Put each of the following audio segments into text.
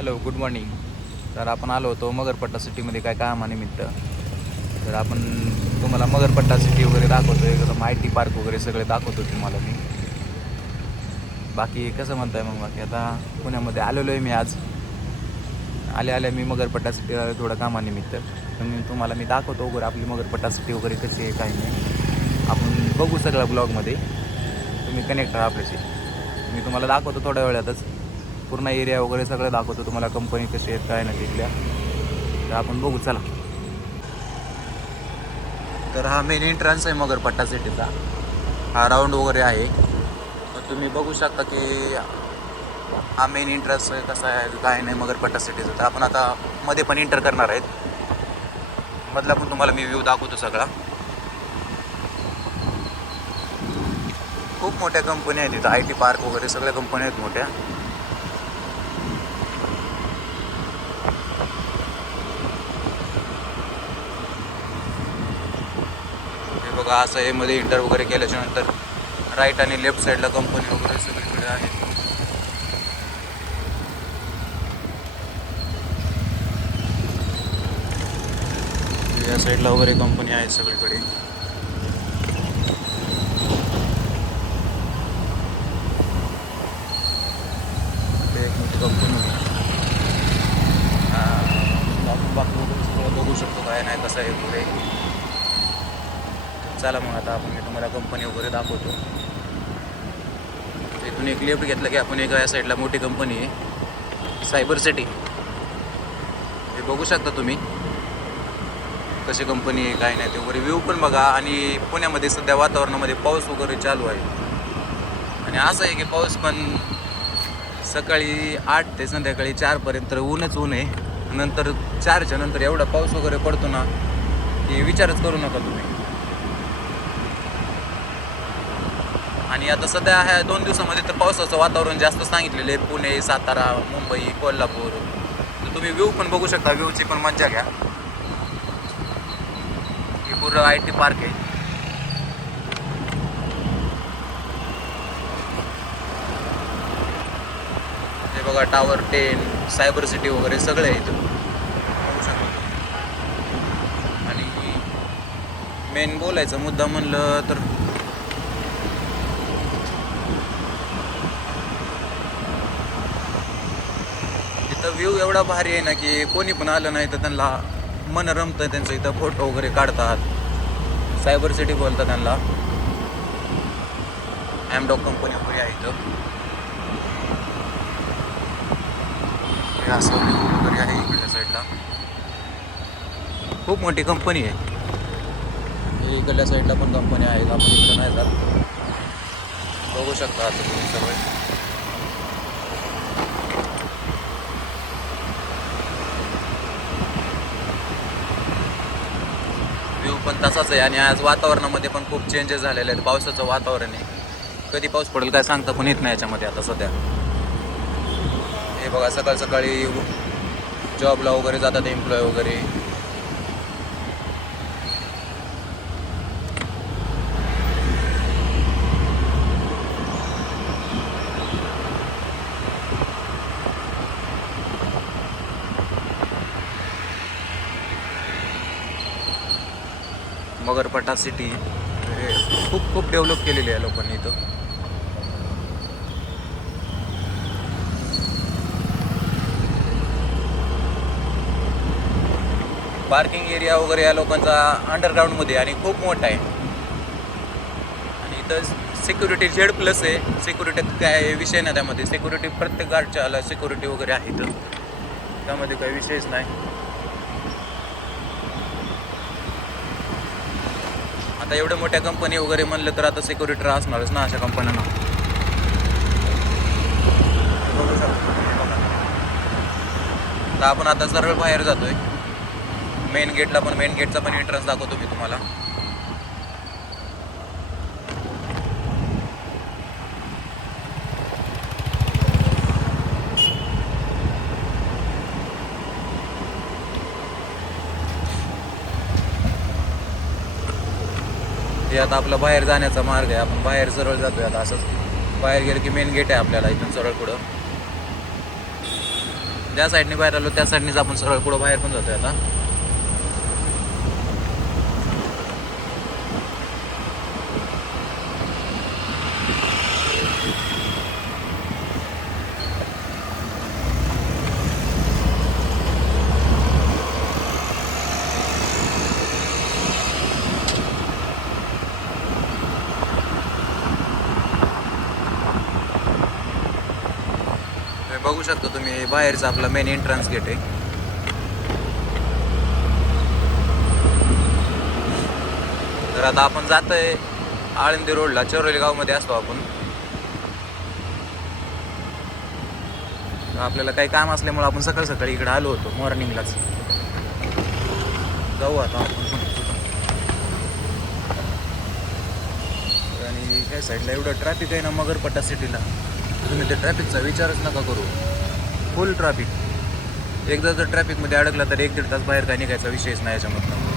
Hello, good morning. तर आपण आलो होतो मगरपट्टा सिटीमध्ये काय कामानिमित्त. तर आपण तुम्हाला मगरपट्टा सिटी वगैरे दाखवतो, एकदम आय टी पार्क वगैरे सगळे दाखवतो तुम्हाला मी. बाकी कसं म्हणताय मग? बाकी आता पुण्यामध्ये आलेलो आहे मी आज. आल्या मी मगरपट्टा सिटी थोडं कामानिमित्त. तर तुम्हाला मी दाखवतो वगैरे आपली मगरपट्टा सिटी वगैरे कशी आहे काही नाही. आपण बघू सगळं ब्लॉगमध्ये. तुम्ही कनेक्ट राहा आपल्याशी. मी तुम्हाला दाखवतो थोड्या वेळातच. पूर्ण एरिया वगैरे सगळं दाखवतो तुम्हाला, कंपनी कशी आहेत काय नाही तिथल्या. तर आपण बघू चला. तर हा मेन एंट्रन्स आहे मगरपट्टा सिटीचा. हा राऊंड वगैरे आहे. तर तुम्ही बघू शकता की हा मेन एंट्रन्स कसा आहे काय नाही मगरपट्टा सिटीचा. तर आपण आता मध्ये पण एंटर करणार आहेत. मधला पण तुम्हाला मी व्ह्यू दाखवतो सगळा. खूप मोठ्या कंपन्या आहेत तिथं, आय टी पार्क वगैरे सगळ्या कंपन्या आहेत मोठ्या. बघा असं आहे, मध्ये इंटर वगैरे केल्याच्या नंतर राईट आणि लेफ्ट साईडला कंपनी वगैरे सगळीकडे आहे. या साईडला वगैरे कंपनी आहे सगळीकडे. एक मोठी कंपनी आहे. बाकी वगैरे सगळं बघू शकतो काय नाही कसं आहे पुढे. चला मग आता आपण मी तुम्हाला कंपनी वगैरे दाखवतो. इथून एक लेफ्ट घेतलं की आपण एका या साईडला मोठी कंपनी आहे, सायबर सिटी. हे बघू शकता तुम्ही कशी कंपनी आहे काय नाही ते वगैरे. व्ह्यू पण बघा. आणि पुण्यामध्ये सध्या वातावरणामध्ये पाऊस वगैरे चालू आहे. आणि असं आहे की पाऊस पण सकाळी 8 ते संध्याकाळी 4पर्यंत ऊनच ऊन आहे. नंतर 4च्या नंतर एवढा पाऊस वगैरे पडतो ना की विचारच करू नका तुम्ही. आणि आता सध्या ह्या 2 दिवसामध्ये तर पावसाचं वातावरण जास्त सांगितलेलं आहे. पुणे, सातारा, मुंबई, कोल्हापूर. तर तुम्ही व्ह्यू पण बघू शकता. व्ह्यूची पण मजा घ्या. हे पूर्ण आय टी पार्क आहे. हे बघा टावर 10, सायबर सिटी वगैरे सगळे आहे इथं बघू शकता. आणि मेन बोलायचा मुद्दा म्हणलं तर इथं व्ह्यू एवढा भारी आहे ना की कोणी पण आलं नाही तर त्यांना मन रमतं. त्यांचं इथं फोटो वगैरे काढतात. सायबर सिटी बोलतात त्यांना. एमडॉक कंपनी वगैरे आहे इथं. हे असं व्ह्यू वगैरे आहे इकडल्या साईडला. खूप मोठी कंपनी आहे. हे इकडल्या साईडला पण कंपनी आहेत. आपण इकडं नाही जात. बघू शकता आता तुम्ही सगळे. व्ह्यू पण तसाच आहे. आणि आज वातावरणामध्ये पण खूप चेंजेस झालेले आहेत. पावसाचं वातावरण आहे. कधी पाऊस पडेल काय सांगता पण येत नाही याच्यामध्ये आता सध्या. हे बघा सकाळ सकाळी जॉबला वगैरे जातात एम्प्लॉय वगैरे. मगरपट्टा सिटी खूप डेव्हलप केलेली आहे लोकांनी इथं. पार्किंग एरिया वगैरे या लोकांचा अंडरग्राऊंडमध्ये आणि खूप मोठा आहे. आणि इथं सिक्युरिटी Z+ आहे. सिक्युरिटीत काय विषय नाही त्यामध्ये. सिक्युरिटी प्रत्येक गार्डच्या आला सिक्युरिटी वगैरे आहे इथं. त्यामध्ये काही विषयच नाही. आता एवढ्या मोठ्या कंपनी वगैरे म्हणलं तर आता सिक्युरिटी असणारच ना अशा कंपन्यांना. तर आपण आता सरळ बाहेर जातोय. मेन गेटचा पण एंट्रन्स दाखवतो मी तुम्हाला. हे आता आपला बाहेर जाण्याचा मार्ग आहे. आपण बाहेर सरळ जातोय आता असंच. बाहेर गेलं की मेन गेट आहे आपल्याला इथून सरळ पुढं. ज्या साईडने बाहेर आलो त्या साईडनेच आपण सरळ पुढं बाहेर पण जातोय आता. बघू शकता तुम्ही बाहेरचा आपला मेन एंट्रन्स गेट आहे. तर आता आपण जातोय आळंदी रोडला, चरोली गावमध्ये असतो आपण. आपल्याला काही काम असल्यामुळे आपण सकाळ सकाळी इकडे आलो होतो मॉर्निंगलाच. जाऊ आता आपण. आणि काय साईडला एवढं ट्रॅफिक आहे ना मगरपट्टा सिटीला, तुम्ही त्या ट्रॅफिकचा विचारच नका करू. फुल ट्रॅफिक. एकदा जर ट्रॅफिकमध्ये अडकला तर 1-1.5 तास बाहेर काय निघायचा विषयच नाही याच्यामधनं.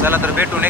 चला तर भेटू.